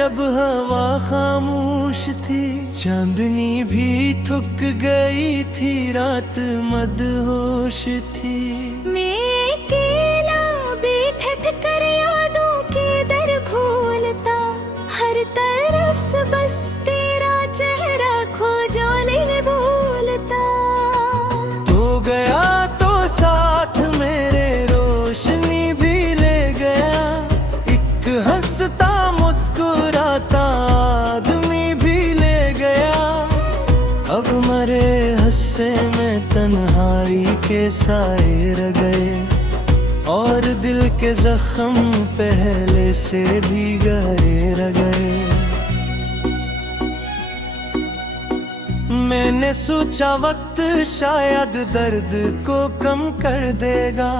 जब हवा खामोश थी, चांदनी भी थक गई थी, रात मदहोश थी। मैं अकेला बेखट कर यादों के दर खोलता, हर तरफ से बस तेरा चेहरा खोजोले बोलता। तो गया तो साथ मेरे रोशनी भी ले गया, एक हंसता मुस्कुराता आदमी भी ले गया। अब मरे हंसे में तन्हाई के साए रह गए, और दिल के जख्म पहले से भी गहरे रह गए। मैंने सोचा वक्त शायद दर्द को कम कर देगा,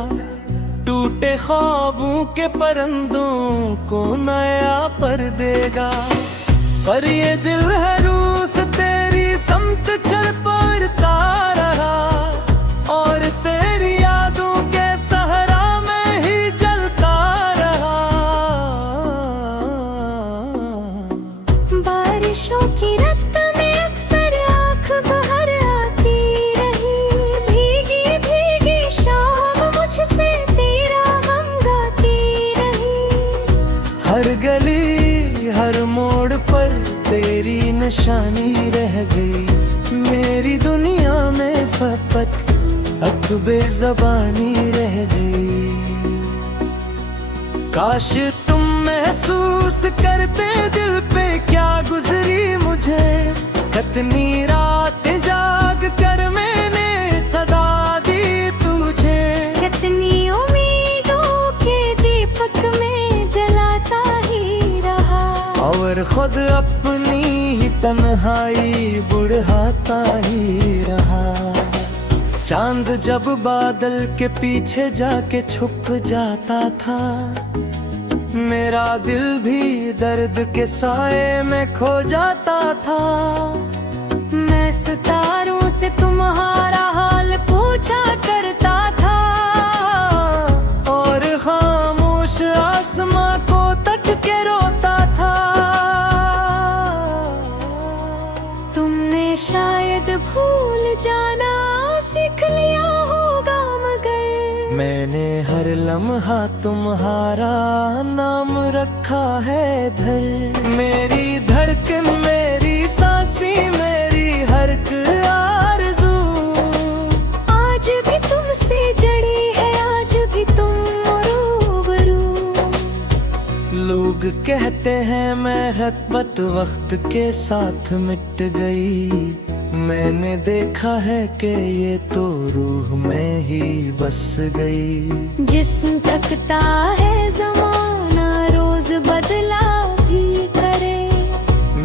टूटे ख्वाबों के परिंदों को नया पर देगा। पर ये दिल है रूह से तेरी समत चल पड़ता रहा, और तेरी यादों के सहरा में ही जलता रहा। बारिशों की रात में अक्सर आँख बाहर आती रही, भीगी भीगी शाम मुझसे तेरा गम गाती रही। हर गली हर मोड़ पर तेरी निशानी रह गई, मेरी दुनिया में फकत अब बेज़बानी रह गई। काश तुम महसूस करते दिल पे क्या गुजरी मुझे, कितनी रातें जाग कर मैंने सदा दी तुझे। कितनी उम्मीदों के दीपक में जलाता ही रहा, और खुद अपनी ही तन्हाई बुढ़ाता ही रहा। चांद जब बादल के पीछे जाके छुप जाता था, मेरा दिल भी दर्द के साए में खो जाता था। मैं सितारों से तुम्हारा हाल पूछा करता था, और खामोश आसमां को तक के रोता था। तुमने शायद भूल जाना सीख लिया होगा, मगर मैंने हर लम्हा तुम्हारा नाम रखा है धर। मेरी धड़कन मेरी सांसी मेरी हर एक आरज़ू आज भी तुमसे जड़ी है, आज भी तुम रूबरू। लोग कहते हैं महबत वक्त के साथ मिट गई, मैंने देखा है कि ये तो रूह में ही बस गई। जिस्म थकता है ज़माना रोज बदला भी करे,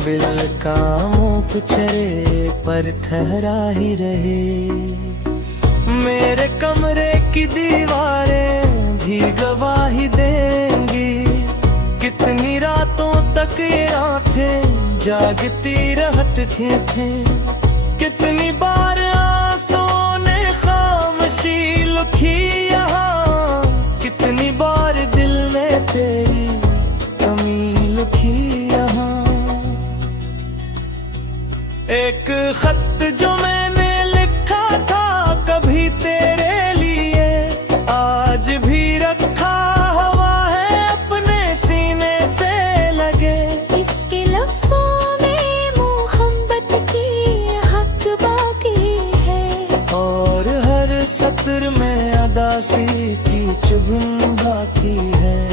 बिल का मुँह चरे पर ठहरा ही रहे। मेरे कमरे की दीवारें भी गवाही देंगी, कितनी रातों तक ये आँखें जागती रहती थी। कितनी बार आंसुओं ने खामोशी लुकी यहाँ, कितनी बार दिल ने तेरी कमी लिखी यहाँ। एक खत जो मैंने लिखा था कभी तेरे लिए, आज भी रखा हुआ है अपने सीने से लगे। इसके लफ्ज़ों में मोहब्बत की हक बाकी है, और हर सत्र में अदासी की चुभन बाकी है।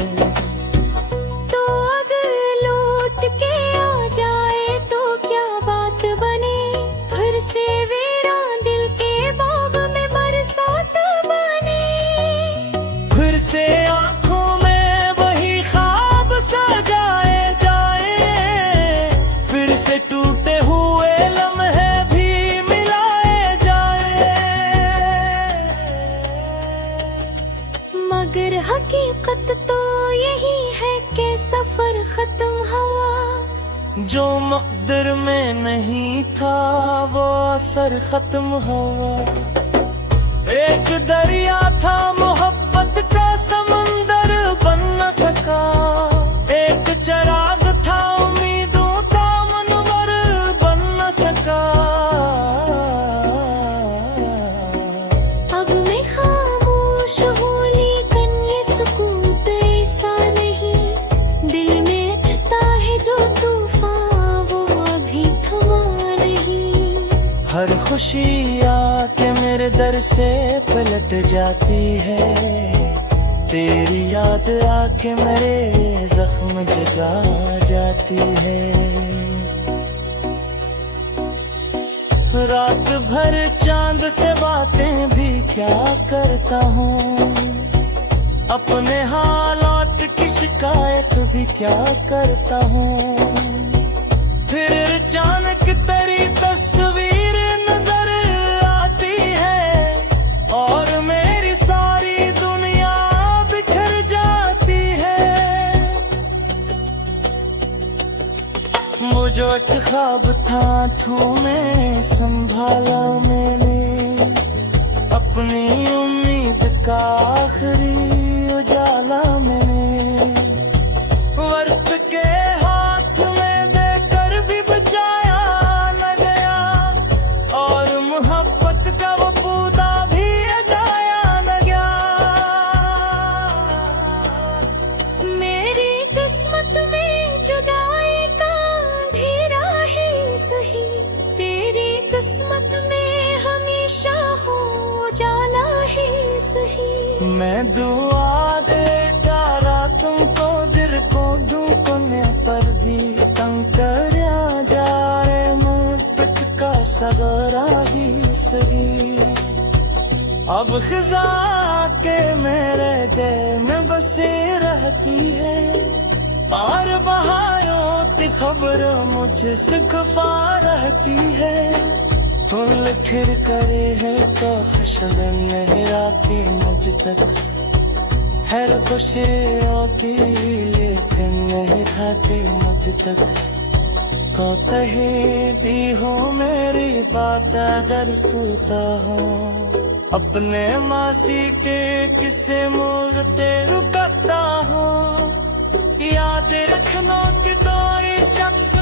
तो अगर लौट के आ जाए तो क्या बात बने, फिर से वीरान दिल के बाग में बरसात बने। फिर से आँखों में वही ख्वाब सजाए जाए, फिर से टूटे हुए लम्हे भी मिलाए जाए। मगर हकीकत तो यही है कि सफर खत्म हुआ, जो मकदर में नहीं था वो असर खत्म हुआ। एक दरिया था मोहब्बत का समंदर बन न सका, एक चराग था खुशी आके मेरे दर से पलट जाती है, तेरी याद आके मेरे जख्म जगा जाती है। रात भर चांद से बातें भी क्या करता हूँ, अपने हालात की शिकायत भी क्या करता हूँ। फिर अचानक तेरी तस्वीर नजर आती है और मेरी सारी दुनिया बिखर जाती है। वो जो एक ख्वाब था में संभाला मैंने, अपनी उम्मीद का आखिरी उजाला मैंने वर्त के हाथ में देकर भी बचाया न गया, और मोहब्बत का वो पौधा भी उगाया न गया। मेरी किस्मत में जुदाई का अंधेरा है सही, तेरी किस्मत में हमेशा हो उजाला है सही। मैं दुआ देता तुमको दिल को दुखने पर भी तंग करया जाए, मोहब्बत का सगरा ही सही। अब खिजा के मेरे दिल में बसी रहती है, और बहारों की खबर मुझसे खफा रहती है। फूल खिर करे है तो हशर नहीं आती मुझ तक, हर खुशियों की लेकिन नहीं खाती मुझ तक। तो कहीं भी हो मेरी बात अगर सुनता हूँ, अपने मासी के किस्से मूलते रुकता हूँ। याद रखना कि कोई शख्स